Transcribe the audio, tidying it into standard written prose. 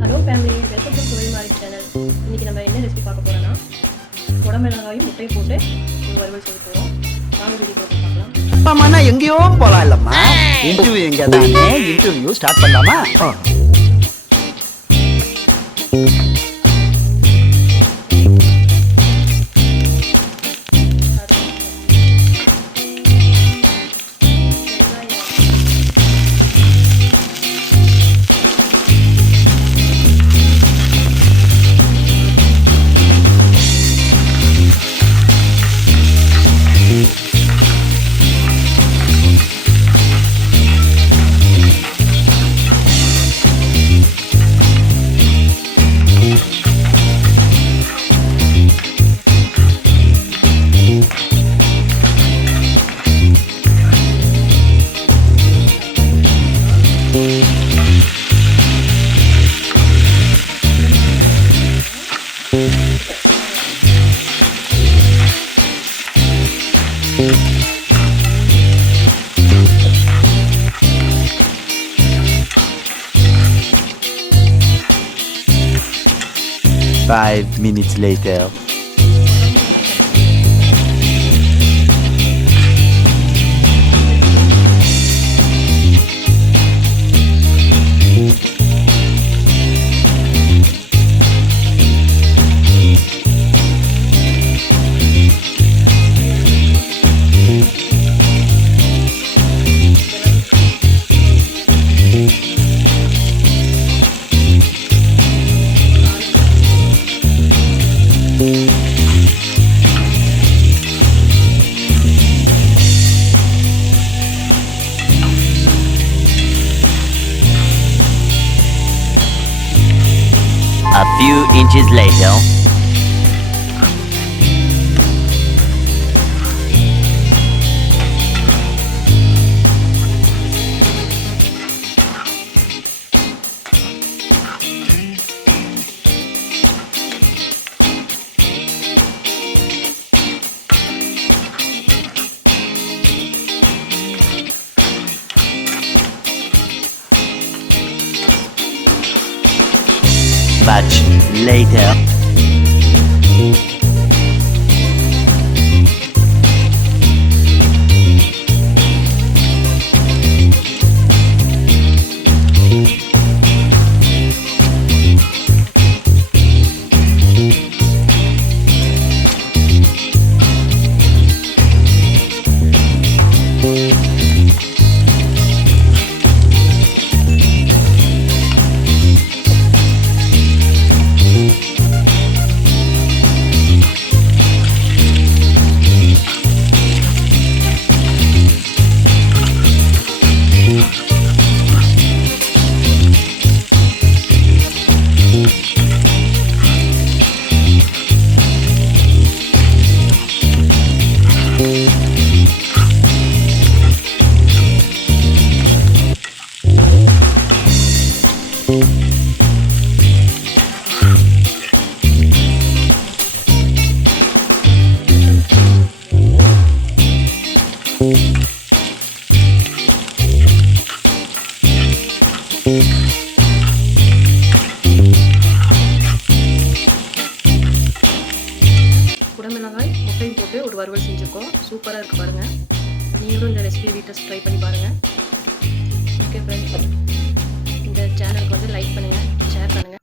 Hello family, welcome to சுவை மாரி சேனல். இன்னைக்கு நம்ம என்ன ரெசிபி பார்க்க போறோம்னா குடமிளகாயும் முட்டை போட்டு ஒரு வறுவல் செய்ய போகிறோம். வாங்க வீடியோ போட்டு பார்க்கலாம். அம்மாண்ணா எங்கேயோ போலாம் இல்லம்மா. இன்டர்வியூ எங்க தானே? இன்டர்வியூ ஸ்டார்ட் பண்ணலாமா? Five minutes later. A few inches later. Much later. குடமிளகாய் முட்டையும் போட்டு ஒரு வறுவல் செஞ்சுருக்கோம். சூப்பராக இருக்குது பாருங்கள். நீங்களும் இந்த ரெசிபியை வீட்டில் ட்ரை பண்ணி பாருங்கள். ஓகே ஃப்ரெண்ட்ஸ், இந்த சேனலுக்கு வந்து லைக் பண்ணுங்கள், ஷேர் பண்ணுங்கள்.